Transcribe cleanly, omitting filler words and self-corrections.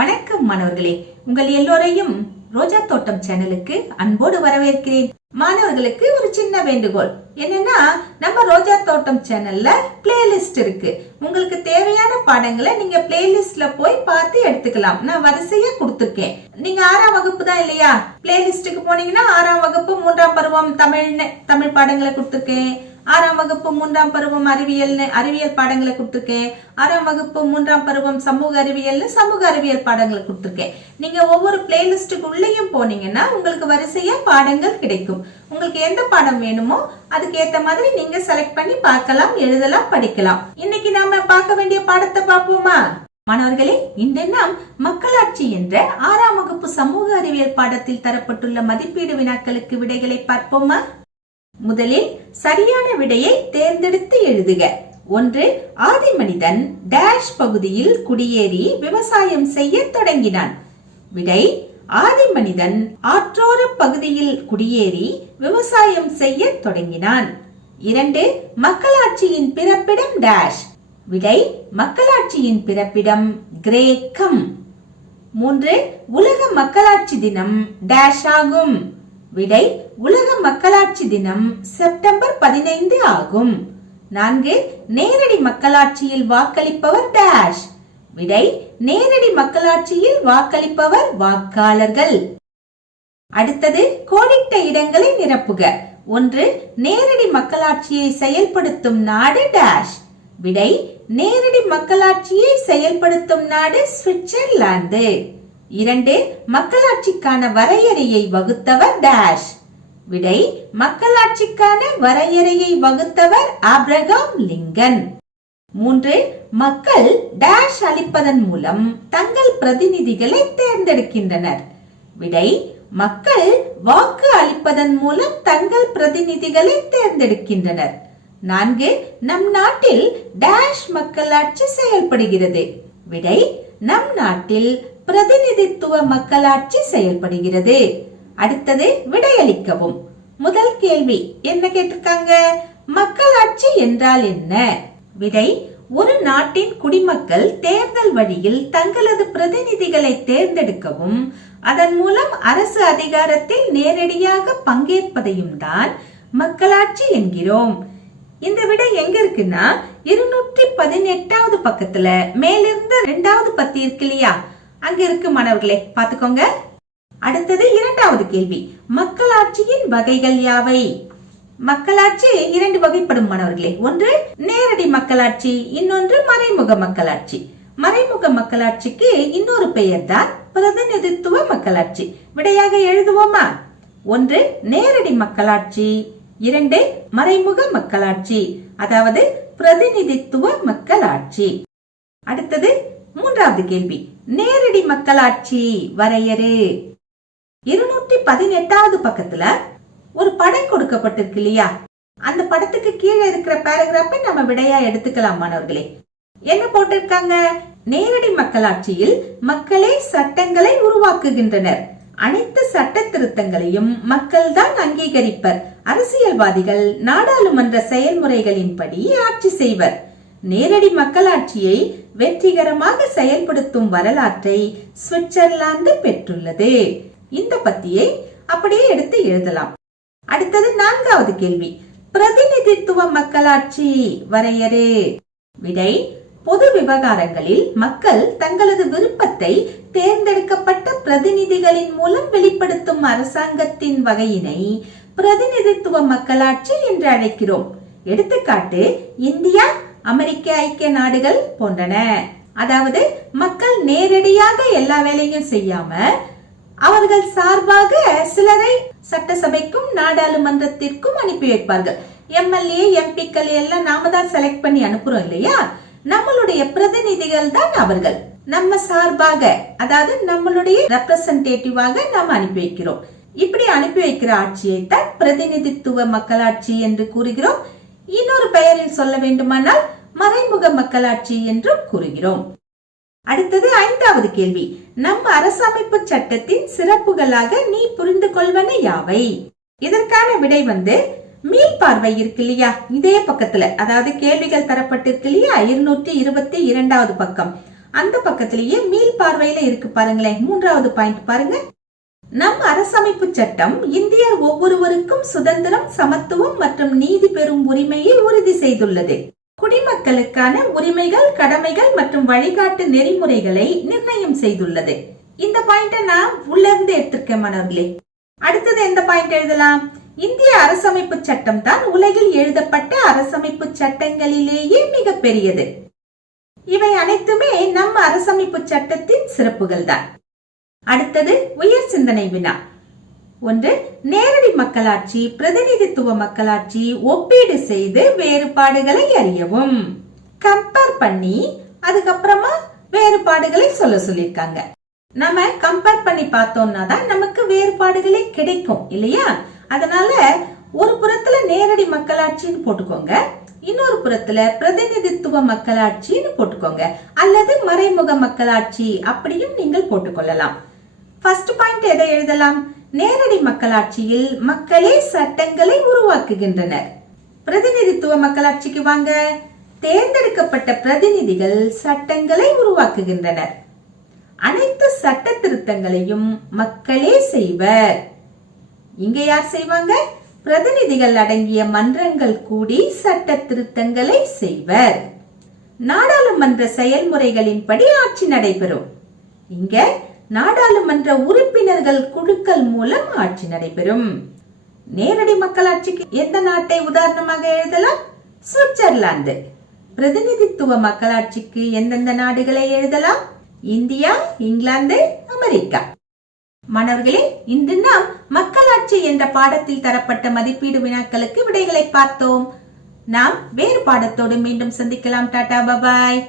வணக்கம் மாணவர்களே, உங்கள் எல்லோரையும் ரோஜா தோட்டம் சேனலுக்கு அன்போடு வரவேற்கிறேன். மாணவர்களுக்கு ஒரு சின்ன வேண்டுகோள் என்னன்னா, நம்ம ரோஜா தோட்டம் சேனல்ல பிளேலிஸ்ட் இருக்கு. உங்களுக்கு தேவையான பாடங்களை நீங்க பிளேலிஸ்ட்ல போய் பார்த்து எடுத்துக்கலாம். நான் வரிசையா கொடுத்துருக்கேன். நீங்க 6ஆம் வகுப்பு தான் இல்லையா? பிளேலிஸ்டுக்கு போனீங்கன்னா 6ஆம் வகுப்பு 3ஆம் பருவம் தமிழ் பாடங்களை கொடுத்துருக்கேன். 6ஆம் வகுப்பு 3ஆம் பருவம் அறிவியல் பாடங்களை கொடுத்துருக்கேன். 6ஆம் வகுப்பு 3ஆம் பருவம் சமூக அறிவியல் பாடங்களை கொடுத்துருக்கேன். நீங்க ஒவ்வொரு பிளேலிஸ்டுக்கு உள்ளேயும் போனீங்கன்னா உங்களுக்கு வரிசையா பாடங்கள் கிடைக்கும். உங்களுக்கு எந்த பாடம் வேணுமோ அதுக்கு ஏத்த மாதிரி நீங்க செலக்ட் பண்ணி பார்க்கலாம், எழுதலாம், படிக்கலாம். இன்னைக்கு நாம பார்க்க வேண்டிய பாடத்தை பார்ப்போமா? மாணவர்களே, இன்று நாம் மக்களாட்சி என்ற 6ஆம் வகுப்பு சமூக அறிவியல் பாடத்தில் தரப்பட்டுள்ள மதிப்பீடு வினாக்களுக்கு விடைகளை பார்ப்போமா? முதலில் சரியான விடையை தேர்ந்தெடுத்து எழுதுக. 1. ஆதி மனிதன் டேஷ் பகுதியில் குடியேறி விவசாயம் செய்ய தொடங்கினான். விடை: ஆதி மனிதன் ஆற்றோர பகுதியில் குடியேறி விவசாயம் செய்ய தொடங்கினான். 2. மக்களாட்சியின் பிறப்பிடம் டேஷ். விடை: மக்களாட்சியின் பிறப்பிடம் கிரேக்கம். 3. உலக மக்களாட்சி தினம் டேஷ் ஆகும். விடை: உலக மக்களாட்சி தினம் செப்டம்பர் 15 ஆகும். 4. நேரடி மக்களாட்சியில் வாக்களிப்பவர் டேஷ். விடை: நேரடி மக்களாட்சியில் வாக்களிப்பவர் வாக்காளர்கள். அடுத்தது கோடிட்ட இடங்களை நிரப்புக. 1. நேரடி மக்களாட்சியை செயல்படுத்தும் நாடு டேஷ். விடை: நேரடி மக்களாட்சியை செயல்படுத்தும் நாடு சுவிட்சர்லாந்து. 2. மக்களாட்சிக்கான வரையறையை வகுத்தவர் டேஷ். விடை: மக்களாட்சிக்கான வரையறையை வகுத்தவர் ஆப்ரகாம் லிங்கன். 3. மக்கள் டேஷ் அளிப்பதன் மூலம் தங்கள் பிரதிநிதிகளை தேர்ந்தெடுக்கின்றனர். விடை: மக்கள் வாக்கு அளிப்பதன் மூலம் தங்கள் பிரதிநிதிகளை தேர்ந்தெடுக்கின்றனர். 4. நம் நாட்டில் டேஷ் மக்களாட்சி செயல்படுகிறது. விடை: நம் நாட்டில் பிரதிநிதித்துவ மக்களாட்சி செயல்படுகிறது. அடுத்தது விடையளிக்கவும். முதல் கேள்வி என்ன கேட்டிருக்காங்க? மக்களாட்சி என்றால் என்ன? விடை: ஒரு நாட்டின் குடிமக்கள் தேர்தல் வழியில் தங்களது பிரதிநிதிகளை தேர்ந்தெடுக்கவும் அதன் மூலம் அரசு அதிகாரத்தில் நேரடியாக பங்கேற்பதையும் தான் மக்களாட்சி என்கிறோம். இந்த விடை எங்க இருக்குன்னா 218வது பக்கத்துல மேலிருந்து 2வது பத்தி இருக்கு இல்லையா, அங்க இருக்கு மாணவர்களே, பாத்துக்கோங்க. அடுத்தது 2வது கேள்வி, மக்களாட்சியின் வகைகள் யாவை? மக்களாட்சி 2 வகைப்படும் மாணவர்களே. ஒன்று நேரடி மக்களாட்சி, இன்னொன்று மறைமுக மக்களாட்சி. மறைமுக மக்களாட்சிக்கு இன்னொரு பெயர் தான் பிரதிநிதித்துவ மக்களாட்சி. விடையாக எழுதுவோமா? 1 நேரடி மக்களாட்சி, 2 மறைமுக மக்களாட்சி, அதாவது பிரதிநிதித்துவ மக்களாட்சி. அடுத்தது 3வது கேள்வி, நேரடி மக்களாட்சி வரையறு. 218வது பக்கத்துல ஒரு படம் கொடுக்கப்பட்டிருக்கு இல்லையா, அந்த படத்துக்கு கீழே இருக்கிற பேராகிராஃபை நம்ம விடையா எடுத்துக்கலாம் மாணவர்களே. என்ன போட்டிருக்காங்க? நேரடி மக்களாட்சியில் மக்களே சட்டங்களை உருவாக்குகின்றனர். அனைத்து சட்ட திருத்தங்களையும் மக்கள் தான் அங்கீகரிப்பர். அரசியல்வாதிகள் நாடாளுமன்ற செயல்முறைகளின்படி ஆட்சி செய்வர். நேரடி மக்களாட்சியை வெற்றிகரமாக செயல்படுத்தும் வரலாற்றை சுவிட்சர்லாந்து பெற்றுள்ளது. இந்த பத்தியை அப்படியே எடுத்து எழுதலாம். அடுத்தது 4வது கேள்வி, பிரதிநிதித்துவ மக்களாட்சி வரையறு. விடை: பொது விவகாரங்களில் மக்கள் தங்களது விருப்பத்தை தேர்ந்தெடுக்கப்பட்ட பிரதிநிதிகளின் மூலம் வெளிப்படுத்தும் அரசாங்கத்தின் வகையினை பிரதிநிதித்துவ மக்களாட்சி என்று அழைக்கிறோம். எடுத்துக்காட்டு இந்தியா, அமெரிக்க ஐக்கிய நாடுகள் போன்றன. அதாவது மக்கள் நேரடியாக எல்லா வேலையும் செய்யாம அவர்கள் சார்பாக சிலரை சட்டசபைக்கும் நாடாளுமன்றத்திற்கும் அனுப்பி வைப்பார்கள். எம்எல்ஏ, எம்பிக்கள் எல்லாம் நாம தான் செலக்ட் பண்ணி அனுப்புறோம் இல்லையா, நம்மளுடைய பிரதிநிதிகள் தான் அவர்கள். நம்ம சார்பாக, அதாவது நம்மளுடைய ரெப்ரசன்டேட்டிவாக நாம் அனுப்பி வைக்கிறோம். இப்படி அனுப்பி வைக்கிற ஆட்சியை தான் பிரதிநிதித்துவ மக்களாட்சி என்று கூறுகிறோம். இன்னொரு பெயரில் சொல்ல வேண்டுமானால் மறைமுக மக்களாட்சி என்றும் கூறுகிறோம். அடுத்தது 5வது கேள்வி, நம் அரசமைப்பு சட்டத்தின் சிறப்புகளாக நீ புரிந்து கொள்வன யாவை? இதற்கான விடை மீள்பார்வை இருக்கு இல்லையா, இதே பக்கத்துல, அதாவது கேள்விகள் தரப்பட்டிருக்கு இல்லையா, 222வது பக்கம், அந்த பக்கத்திலேயே மீள் பார்வையில இருக்கு பாருங்களேன். 3வது பாயிண்ட் பாருங்க. நம் அரசமைப்பு சட்டம் இந்தியர் ஒவ்வொருவருக்கும் சுதந்திரம், சமத்துவம் மற்றும் நீதி பெறும் உரிமையை உறுதி செய்துள்ளது. குடிமக்களுக்கான உரிமைகள், கடமைகள் மற்றும் வழிகாட்டு நெறிமுறைகளை நிர்ணயம் செய்துள்ளது. இந்த பாயிண்ட நான் உள்ள இருந்து எடுத்திருக்கேன் மாணவர்களே. அடுத்தது எந்த பாயிண்ட் எழுதலாம்? இந்திய அரசமைப்பு சட்டம் தான் உலகில் எழுதப்பட்ட அரசமைப்பு சட்டங்களிலேயே மிக பெரியது. இவை அனைத்துமே நம்ம அரசமைப்பு சட்டத்தின் சிறப்புகள் தான். அடுத்தது உயர் சிந்தனை வினா. 1. நேரடி மக்களாட்சி, பிரதிநிதித்துவ மக்களாட்சி ஒப்பீடு செய்து வேறுபாடுகளை அறியவும். கம்பேர் பண்ணி அதுக்கப்புறமா வேறுபாடுகளை சொல்ல சொல்லிருக்காங்க. நம்ம கம்பேர் பண்ணி பார்த்தோம்னா தான் நமக்கு வேறுபாடுகளே கிடைக்கும் இல்லையா? அதனால ஒரு புறத்துல நேரடி மக்களாட்சின்னு போட்டுக்கோங்க, இன்னொரு புறத்துல பிரதிநிதித்துவ மக்களாட்சின்னு போட்டுக்கோங்க, அல்லது மறைமுக மக்களாட்சி அப்படியும் நீங்கள் போட்டுக்கொள்ளலாம். ஃபர்ஸ்ட் பாயிண்ட் எதை எழுதலாம்? நேரடி மக்களாட்சியில் மக்களே சட்டங்களை உருவாக்குகின்றனர். பிரதிநிதித்துவ மக்களாட்சிக்கு வாங்க. தேர்ந்தெடுக்கப்பட்ட பிரதிநிதிகள் சட்டங்களை உருவாக்குகின்றனர். அனைத்து சட்ட திருத்தங்களையும் மக்களே செய்வர். இங்க யார் செய்வாங்க? பிரதிநிதிகள் அடங்கிய மன்றங்கள் கூடி சட்ட திருத்தங்களை செய்வர். நாடாளுமன்ற செயல்முறைகளின்படி ஆட்சி நடைபெறும். இங்க நாடாளுமன்ற உறுப்பினர்கள் குழுக்கள் மூலம் ஆட்சி நடைபெறும். நேரடி மக்களாட்சிக்கு எந்த நாட்டை உதாரணமாக எழுதலாம்? சுவிட்சர்லாந்து. பிரதிநிதித்துவ மக்களாட்சிக்கு எந்தெந்த நாடுகளை எழுதலாம்? India, England, America. மாணவர்களே, இன்று நாம் மக்களாட்சி என்ற பாடத்தில் தரப்பட்ட மதிப்பீடு வினாக்களுக்கு விடைகளை பார்த்தோம். நாம் வேறு பாடத்தோடு மீண்டும் சந்திக்கலாம். டாடா, பாய்.